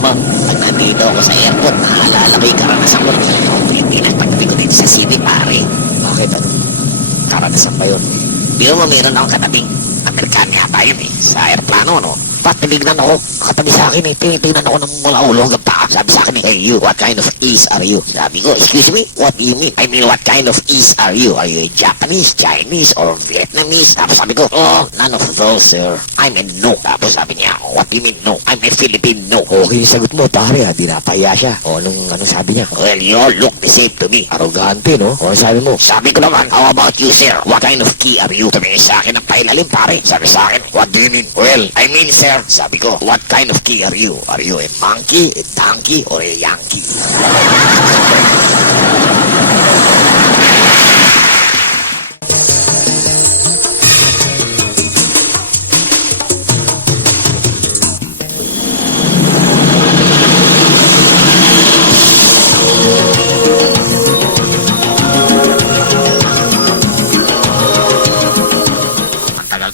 mo, pag nandito ako sa airport, naalala ko yung karanasan ko. Hindi na pagdating ko dito sa city, pare. Bakit? Anong karanasan ba yun? Biro mo, meron akong katabing Amerikano yata yun eh, sa aeroplano, no? Ba't tinignan ako? Katabi sa akin eh, tinitignan ako ng mula ulo hanggang paa. Sabi sa akin eh, hey you, what kind of is are you? Sabi ko, excuse me, what do you mean? I mean, what kind of is are you? Are you a Japanese, Chinese, or Vietnamese? Tapos sabi ko, oh, none of those, sir. I'm a no. Tapos sabi niya, what do you mean no? I'm a Filipino. Okay yung sagot mo, pare, ha? Di napahiya siya. O, anong sabi niya? Well, you all look the same to me. Arrogante, no? O, sabi mo? Sabi ko naman, how about you, sir? What kind of key are you? Tumingin sa akin ng pailalim, pare. Sabi sa akin, what do you mean? Well, I mean, sir, sabi ko, what kind of key are you? Are you a monkey, a donkey, or a Yankee?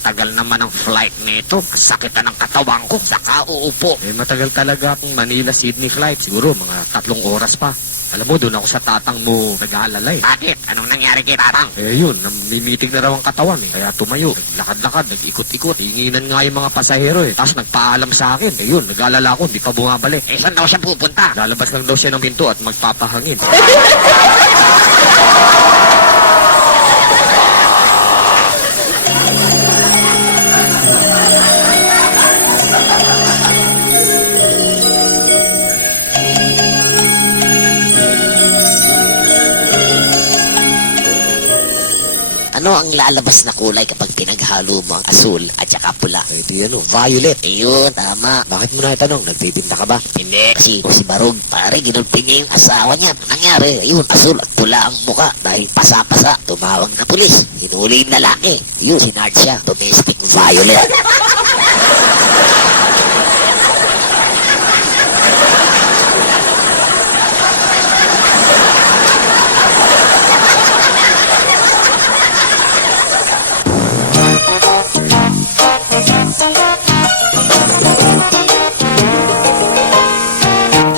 Tagal naman ang flight nito. Sakit na ng katawan ko. Saka uupo. Eh, matagal talaga akong Manila-Sydney flight. Siguro, mga 3 oras pa. Alam mo, doon ako sa tatang mo nag-aalala eh. Bakit? Anong nangyari kay tatang? Eh, yun, namimitig na raw ang katawan eh. Kaya tumayo, naglakad-lakad, nag-ikot-ikot. Hinginan nga yung mga pasahero eh. Tapos nagpaalam sa akin. Eh yun, nag-aalala ako, di pa bumabalik. Eh, saan daw siya pupunta? Lalabas lang daw siya ng pinto at magpapahangin. Ano ang lalabas na kulay kapag pinaghalo mo ang asul at saka pula? Eh, di ano, violet. Ayun, tama. Bakit mo na itanong? Nagtitinda ka ba? Hindi, kasi si Barog, pare, ginulpi niya yung asawa niya. Anong nangyari? Ayun, asul at pula ang muka dahil pasa-pasa. Tumawag na pulis. Hinuli yung lalaki. Yun, sinard siya. Domestic violet.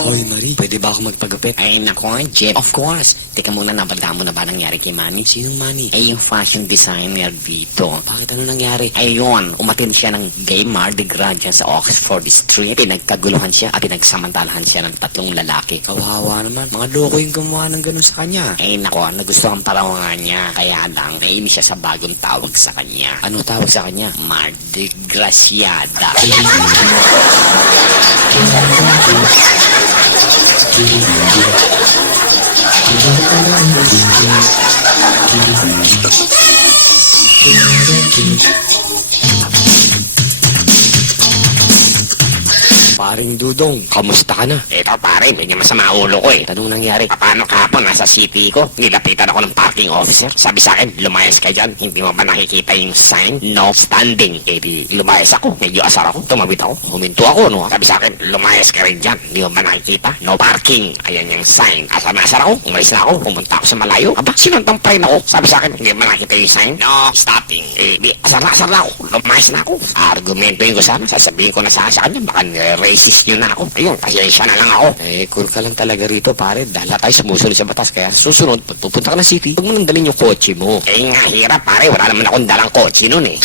Hoy, Marie, pwede ba ako magpagupit? Ay, nako, Jeff. Of course. Teka muna, nabanda mo na ba nangyari kay Manny? Sinong Manny? Ay, yung fashion designer dito. Bakit ano nangyari? Ayun, umatin siya ng gay Mardi Gras dyan sa Oxford Street. Pinagkaguluhan siya at pinagsamantalahan siya ng 3 lalaki. Kawawa naman. Mga loko yung gumawa ng ganun sa kanya. Ay, nako, nagustuhan parawangan niya. Kaya lang, nainis siya sa bagong tawag sa kanya. Ano tawag sa kanya? Mardi Grasiada. Paring Dudong, kamusta ka na? Ito pare, medyo masama ulo ko eh. Anong nangyari? Paano kahapon nasa city ko? Nilapitan ako ng parking officer. Sabi sa akin, lumayas ka dyan. Hindi mo ba nakikita yung sign? No standing. Eh di, lumayas ako. Medyo asar ako. Tumabit ako. Huminto ako, no? Sabi sa akin, lumayas ka rin dyan. Hindi mo ba nakikita? No parking. Ayan yung sign. Asar na asar ako. Umalis na ako. Pumunta ako sa malayo. Aba, sinuntampain ako. Sabi sa akin, hindi mo ba nakikita yung sign? No stopping. Eh di, asar na ako. Lumayas na ako. Argumentoin ko sana. Sasabihin ko na sa kanya. Baka racist yun na ako. Ayun, pasensya na lang ako. Eh, cool ka lang talaga rito, pare. Dahil tayo sumusunod sa batas. Kaya susunod, pag pupunta ka ng city, huwag mo nang dalhin yung kotse mo. Eh nga, hirap pare. Wala naman akong dalang kotse nun eh.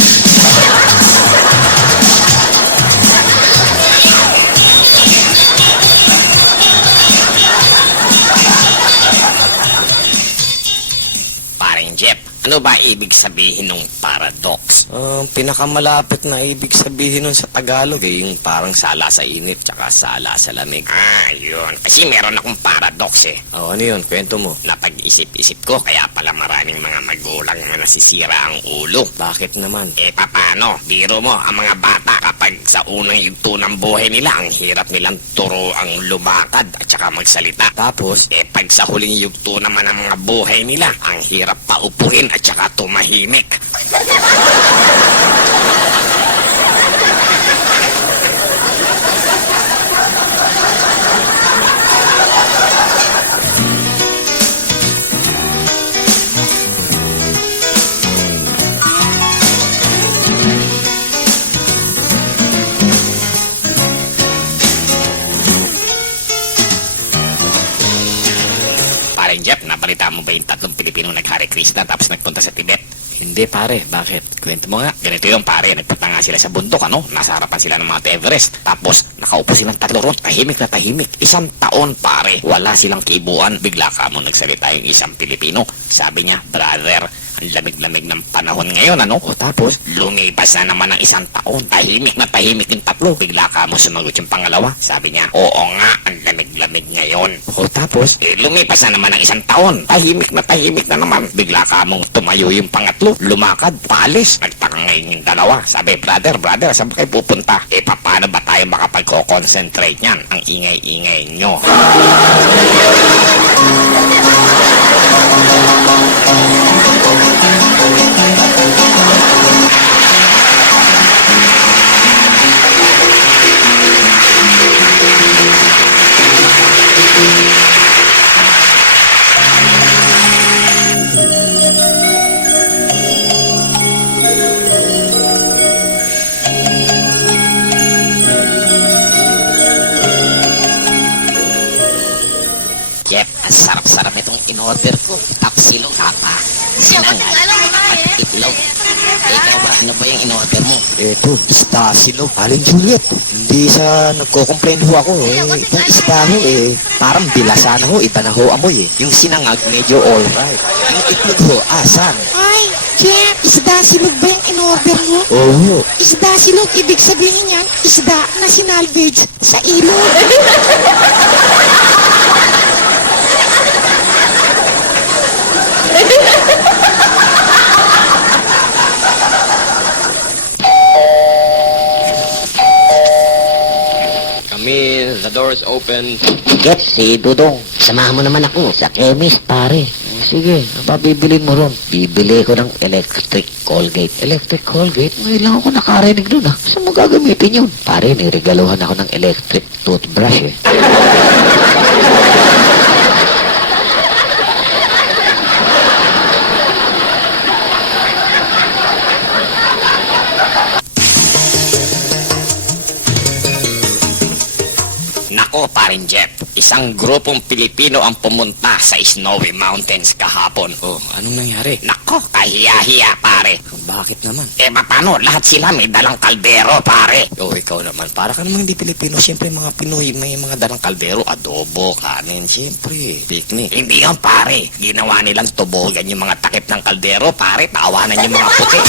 Paring Jeff, ano ba ibig sabihin ng paradox? Ang pinakamalapit na ibig sabihin nun sa Tagalog eh, yung parang sala sa init tsaka sala sa lamig. Ah, yun. Kasi meron akong paradox eh. Oh, ano yun? Kwento mo. Napag-isip-isip ko, kaya pala maraming mga magulang na nasisira ang ulo. Bakit naman? Eh, paano? Biro mo, ang mga bata kapag sa unang yugto ng buhay nila, ang hirap nilang turo ang lumakad at saka magsalita. Tapos, Eh, pag sa huling yugto naman ng mga buhay nila, ang hirap paupuhin at saka tumahimik. Krishna tapos nagpunta sa Tibet? Hindi pare, bakit? Kwento mo nga. Ganito yung pare, nagpunta nga sila sa bundok, ano? Nasa harapan sila ng Mount Everest. Tapos, nakaupo silang tatlo ron, tahimik na tahimik. 1 taon, pare. Wala silang kibuan. Bigla ka mo nagsalita yung isang Pilipino. Sabi niya, brother, ang lamig-lamig ng panahon ngayon, ano? O tapos, lumipas na naman ng 1 taon. Tahimik na tahimik yung tatlo. Bigla ka mo sumagot yung pangalawa. Sabi niya, oo nga, ang lamig-lamig ngayon. O tapos, Lumipas na naman ng 1 taon. Tahimik na naman. Bigla ka mong tumayo yung pangatlo. Lumakad, paalis. Nagtaka ngayon yung dalawa. Sabi, brother, saan ba kayo pupunta? Paano ba tayo makapag-concentrate niyan? Ang ingay-ingay nyo. Jeff, ang sarap-sarap itong in-order ko. Tapsilong tapa, sinangay, at itlog. Ikaw ba, ano ba yung in-order mo? eto, isda silog. Aling Juliet, hindi sa nagko-complain ho ako Itong isda ho parang bilasa na ho, iba na ho amoy Yung sinangag, medyo alright. Yung itlog ho, asan? Ay, Jeff, isda silog ba yung in-order mo? Oo. Isda silog, ibig sabihin yan, isda na sinalvage sa ilog. Come in, the door is open. Jeff, si Dudong. Samahan mo naman ako sa chemist, pare. Sige, ano ba bibilin mo ron? Bibili ko ng electric Colgate. Electric Colgate? Ngayon lang ako nakarinig dun Saan mo gagamitin yun? Pare, niregaluhan ako ng electric toothbrush Nako, parin Jeff. Isang grupong Pilipino ang pumunta sa Snowy Mountains kahapon. Oh, anong nangyari? Nako, kahiya-hiya, pare. Bakit naman? Paano? Lahat sila may dalang kaldero, pare. Ikaw naman. Para ka namang hindi Pilipino. Siyempre, mga Pinoy, may mga dalang kaldero, adobo, kanin, siyempre. Picnic. Hindi yan, pare. Ginawa nilang tubogan yung mga takip ng kaldero, pare. Tawanan yung mga puti.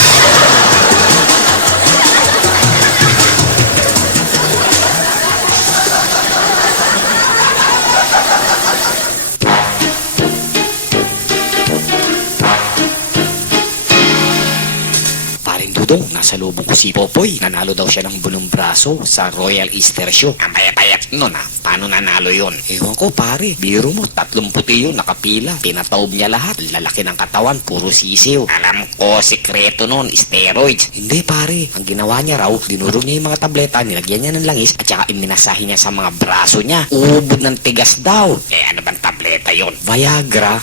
Parin Dudong, nasa lubong ko si Popoy. Nanalo daw siya ng bulong braso sa Royal Easter Show. Ang payat nun, Paano nanalo yun? Ewan ko pare, biro mo, 3 puti yun, nakapila. Pinataob niya lahat, lalaki ng katawan, puro sisiw. Alam ko, sikreto nun, steroids. Hindi pare, ang ginawa niya raw, dinurog niya yung mga tableta, nilagyan niya ng langis, at saka iminasahin niya sa mga braso niya. Ubod ng tigas daw. Ano bang tableta yun? Viagra.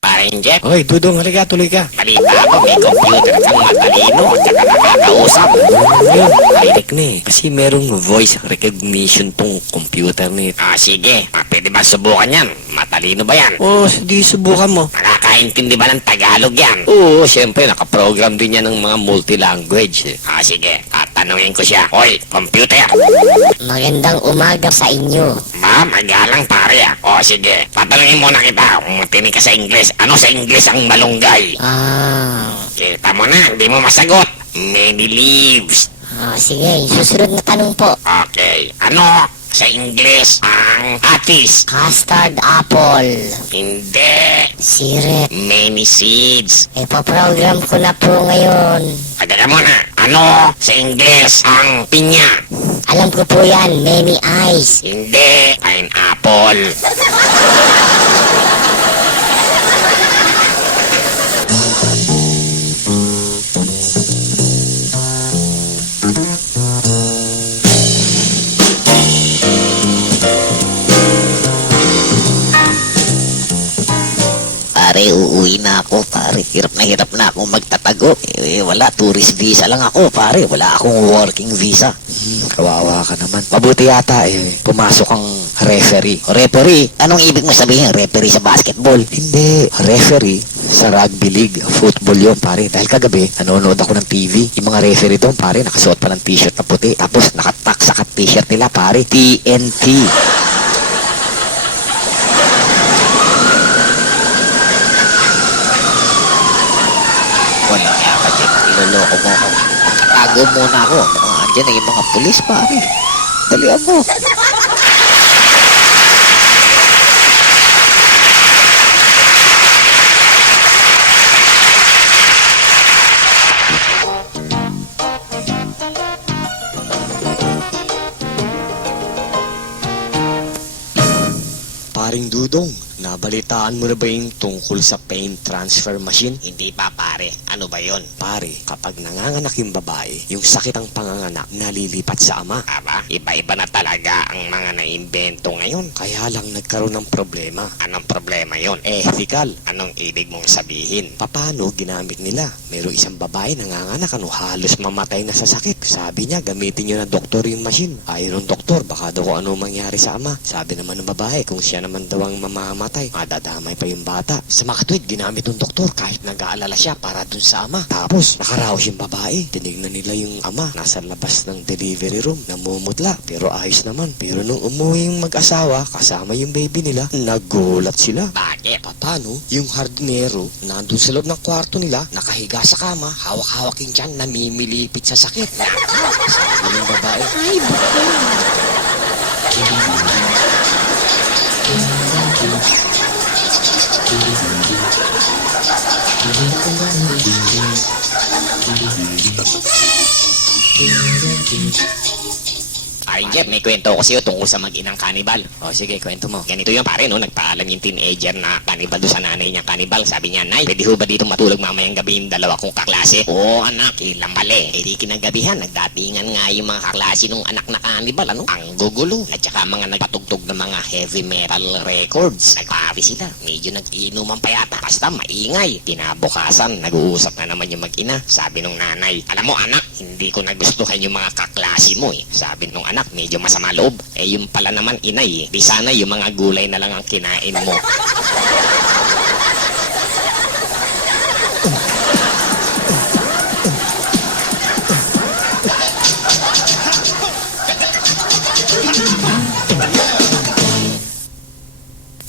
Paring Jeff, Hoy, Dudong, halika, tuloy ka. balita ko, may computer kang matalino at saka nakakausap. Ayun, high-tech na Kasi merong voice recognition tong computer na Sige. Pwede ba subukan yan? Matalino ba yan? di subukan mo. Nakakaintindi ba ng Tagalog yan? Oo, syempre, nakaprogram din yan ng mga multi-language. Sige. Tanungin ko siya. Hoy, computer. Magandang umaga sa inyo. Magalang pare sige. Tatanungin muna kita kung tinig ka sa Ingles. Ano sa Ingles ang malunggay? Kita mo na, hindi mo masagot. Many leaves. Sige, susunod na tanong po. Okay. Ano sa Ingles ang atis? Custard apple. Hindi. Siret. Many seeds. Ipaprogram ko na po ngayon. Teka muna. Ano sa Ingles ang pinya? Alam ko po yan, many eyes. Hindi. Pineapple. Pare, uuwi na na ako, pare. Hirap na ako magtatago. Wala, tourist visa lang ako, pare. Wala akong working visa. Kawawa ka naman. Mabuti yata, pumasok ang referee. Referee? Anong ibig mo sabihin? Referee sa basketball? Hindi. Referee sa rugby league. Football yun, pare. Dahil kagabi, nanonood ako ng TV. Yung mga referee doon, pare, nakasuot pa ng t-shirt na puti. Tapos, nakatak sa t-shirt nila, pare. TNT. Wala kaya ka dyan. Iloloko mo ako. Tago muna ako. Mukhang andyan na yung mga pulis, pare. Dalihan mo. Paring Dudong, nabalitaan mo na ba yung tungkol sa pain transfer machine? Hindi pa pare, ano ba yon? Pare, kapag nanganganak yung babae, yung sakit ang panganganak nalilipat sa ama. Aba, iba-iba na talaga ang mga naimbento ngayon. Kaya lang nagkaroon ng problema. Anong problema yon? Ethical. Anong ibig mong sabihin? Paano ginamit nila? Merong isang babae nanganganak, halos mamatay na sa sakit. Sabi niya, gamitin niyo ng doktor yung machine. Ayaw ng doktor, baka daw kung ano mangyari sa ama. Sabi naman ng babae, kung siya naman daw ang mamamatay, madadamay pa yung bata. Sa mga katuwid, ginamit ng doktor kahit nag-aalala siya para dun sa ama. Tapos, nakaraos yung babae. Tinignan nila yung ama. Nasa labas ng delivery room. Namumutla. Pero ayos naman. Pero nung umuwi yung mag-asawa, kasama yung baby nila, nagulat sila. Bakit? Paano? Yung hardinero, nandun sa loob ng kwarto nila, nakahiga sa kama, hawak-hawak yung tiyan, namimilipit sa sakit. Sabi ng babae, Ay, bako. Paring Jeff, may kwento ko sa'yo tungkol sa mag-inang kanibal. O sige, kwento mo. Ganito yung pare, no? Nagpaalam yung teenager na kanibal doon sa nanay niya kanibal. Sabi niya, Nay, pwede ho ba dito matulog mamayang gabi yung dalawa kong kaklase? Oo, anak, ilang mali. Eh di kinagabihan, nagdatingan nga yung mga kaklase nung anak na kanibal, ano? Ang gugulo. At saka mga nagpatugtog ng mga heavy metal records. Nagpapi sila. Medyo nag-inuman pa yata. Basta maingay. Kinabukasan, nag-uusap na naman yung mag-ina. Sabi nung nanay, alam mo anak, hindi ko nagustuhan yung mga kaklase mo eh. Sabi nung anak, medyo masama loob. Eh yung pala naman inay eh. Di sana yung mga gulay na lang ang kinain mo.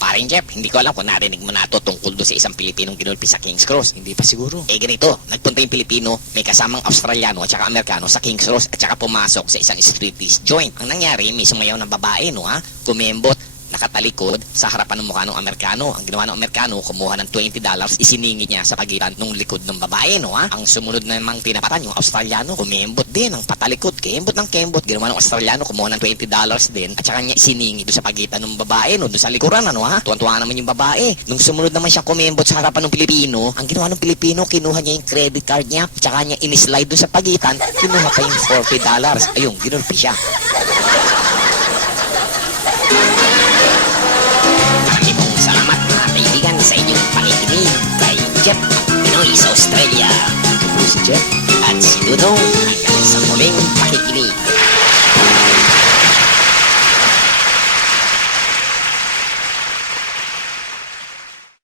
Paring Jeff, hindi ko alam kung narinig mo na ito tungkol doon sa isang Pilipinong ginulpi sa King's Cross. Hindi pa siguro. Eh ganito, nagpunta yung Pilipino, may kasamang Australiano at saka Amerikano sa King's Cross at saka pumasok sa isang striptease joint. Ang nangyari, may sumayaw ng babae, no ha? Kumembot, nakatalikod sa harapan ng mukha ng Amerikano. Ang ginawa ng Amerikano, kumuha ng $20, isiningit niya sa pagitan ng likod ng babae, no ha? Ang sumunod namang tinapatan, yung Australiano, kumembot din, ang patalikod, kembot ng kembot. Ginawa ng Australiano, kumuha ng $20 din at saka niya isiningit doon sa pagitan ng babae, no? Doon sa likuran, ano ha? Tuwan-tuwa naman yung babae. Nung sumunod naman siya kumembot sa harapan ng Pilipino, ang ginawa ng Pilipino, kinuha niya yung credit card niya, at saka niya inislide doon sa pagitan, kinuha pa yung $40. Ayun, ginulpi siya. Salamat mga kaibigan sa inyong pakikinig kay Jeff Pinoy sa Australia. Si Jeff. At si Dudong hanggang sa muling pakikinig.